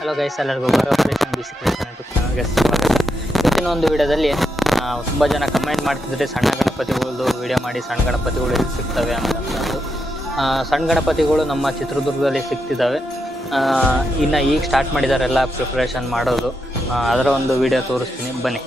Hello guys, ಎಲ್ಲರಿಗೂ operation ಬಿಸಿ creation YouTube ಚಾನಲ್ಗೆ ಸ್ವಾಗತ. ಇವತ್ತಿನ ಒಂದು ವಿಡಿಯೋದಲ್ಲಿ ತುಂಬ ಜನ ಕಮೆಂಟ್ ಮಾಡ್ತಿದ್ರೆ ಸಣ್ಣ ಗಣಪತಿಗಳದ್ದು ವಿಡಿಯೋ ಮಾಡಿ, ಸಣ್ಣ ಗಣಪತಿಗಳು ಎಲ್ಲಿ ಸಿಗ್ತವೆ ಅಂತಂದು. ಸಣ್ಣ ಗಣಪತಿಗಳು ನಮ್ಮ ಚಿತ್ರದುರ್ಗದಲ್ಲಿ ಸಿಗ್ತಿದ್ದಾವೆ. ಇನ್ನು ಈಗ ಸ್ಟಾರ್ಟ್ ಮಾಡಿದ್ದಾರೆ ಎಲ್ಲ ಪ್ರಿಪ್ರೇಷನ್ ಮಾಡೋದು. ಅದರ ಒಂದು ವಿಡಿಯೋ ತೋರಿಸ್ತೀನಿ ಬನ್ನಿ.